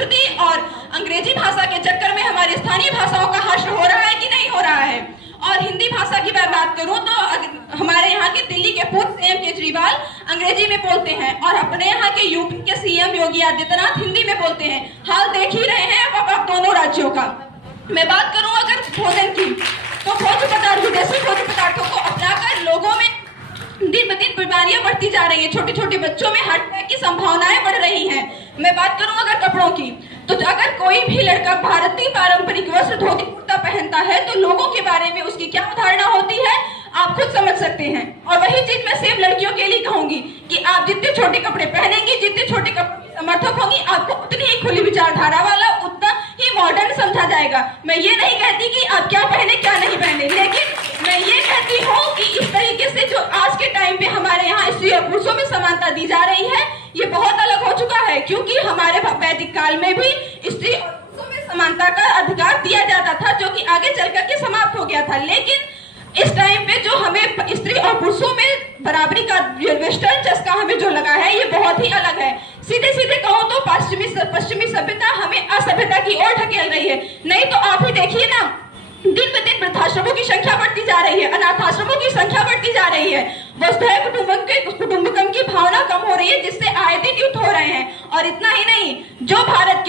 और अंग्रेजी भाषा के चक्कर में हमारी स्थानीय भाषाओं का हश्र हो रहा है कि नहीं हो रहा है। और हिंदी भाषा की मैं बात करूं तो हमारे यहाँ के दिल्ली के पूर्व सीएम केजरीवाल अंग्रेजी में बोलते हैं और अपने यहाँ के यूपी के सीएम योगी आदित्यनाथ हिंदी में बोलते हैं। हाल देख ही रहे हैं अब दोनों राज्यों का। मैं बात करूं अगर भोजन की, तो भोज्य पदार्थ, विदेशी भोज्य पदार्थों को अपनाकर लोगों में दिन ब दिन बीमारियां बढ़ती जा रही हैं। छोटे छोटे बच्चों में हार्ट अटैक की संभावनाएं बढ़ रही हैं। मैं बात करूं अगर कपड़ों की, तो अगर कोई भी लड़का भारतीय पारंपरिक वस्त्र धोती कुर्ता पहनता है तो लोगों के बारे में उसकी क्या धारणा होती है आप खुद समझ सकते हैं। और वही चीज मैं सिर्फ लड़कियों के लिए कहूंगी कि आप जितने छोटे कपड़े पहनेंगे, जितने छोटे कपड़े समर्थक होंगी, आपको उतनी ही खुली विचारधारा वाला, उतना ही मॉडर्न समझा जाएगा। मैं ये नहीं कहती कि आप क्या पहने क्या नहीं पहने, लेकिन मैं ये कहती हूँ कि इस तरीके से जो आज के टाइम पे हमारे यहाँ स्त्री और पुरुषों में समानता दी जा रही है, ये बहुत अलग हो चुका है। क्योंकि हमारे वैदिक काल में भी स्त्री और पुरुषों में समानता का अधिकार दिया जाता था, जो कि आगे चल करके समाप्त हो गया था। लेकिन इस टाइम पे जो हमें स्त्री और पुरुषों में बराबरी का वेस्टर्न चस्का हमें जो लगा है, ये बहुत ही अलग है। सीधे सीधे कहूँ तो पश्चिमी सभ्यता हमें असभ्यता की ओर ढकेल रही है। नहीं तो आप ही देखिए ना, दिन ब दिन वृद्धाश्रमों की संख्या बढ़ती जा रही है, अनाथ आश्रमों की संख्या बढ़ती जा रही है, वसुधैव कुटुंबकम की भावना कम हो रही है, जिससे आए दिन युद्ध हो रहे हैं। और इतना ही नहीं, जो भारत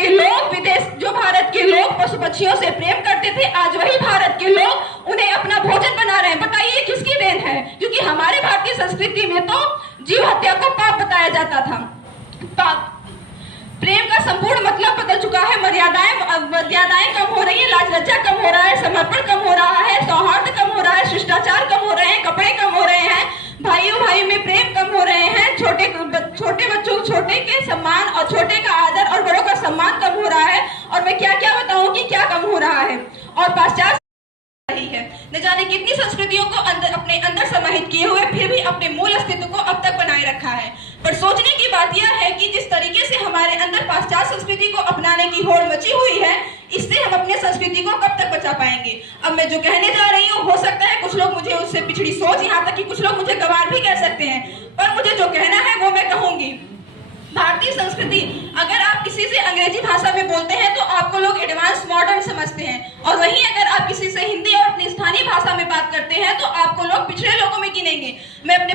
के लोग पशु पक्षियों से प्रेम करते थे, आज वही भारत के लोग उन्हें अपना भोजन बना रहे हैं। बताइए किसकी देन है? क्योंकि हमारे भारतीय संस्कृति में तो जीव हत्या को पाप बताया जाता था। पाप, प्रेम का संपूर्ण मतलब बदल चुका है। मर्यादाएं कम हो रही है, लाज लज्जा कम हो रहा है, समर्पण कम हो रहा है, सौहार्द कम हो रहा है, शिष्टाचार कम हो रहे हैं, कपड़े कम हो रहे हैं, भाइयों भाई में प्रेम कम हो रहे हैं, छोटे बच्चों, छोटे के सम्मान और छोटे का आदर और बड़ों का सम्मान कम हो रहा है। और मैं क्या क्या बताऊं कि क्या कम हो रहा है। और पाश्चात्य रही है, न जाने कितनी संस्कृतियों को अपने अंदर समाहित किए हुए फिर भी अपने मूल अस्तित्व को अब तक बनाए रखा है। पर सोचने की बात यह है कि जिस तरीके से हमारे अंदर पाश्चात्य संस्कृति को अपनाने की होड़ मची हुई है, इससे हम अपने संस्कृति को कब तक बचा पाएंगे। अब मैं जो कहने जा रही हूँ, हो सकता है कुछ लोग मुझे उससे पिछड़ी सोच, यहाँ तक कि कुछ लोग मुझे गंवार भी कह सकते हैं, पर मुझे जो कहना है वो मैं कहूंगी। भारतीय संस्कृति, अगर आप किसी से अंग्रेजी भाषा में बोलते हैं तो आपको लोग एडवांस मॉडर्न समझते हैं, और वहीं अगर आप किसी से हिंदी और अपनी स्थानीय भाषा में बात करते हैं तो आपको लोग पिछड़े लोगों में गिनेंगे। मैं अपने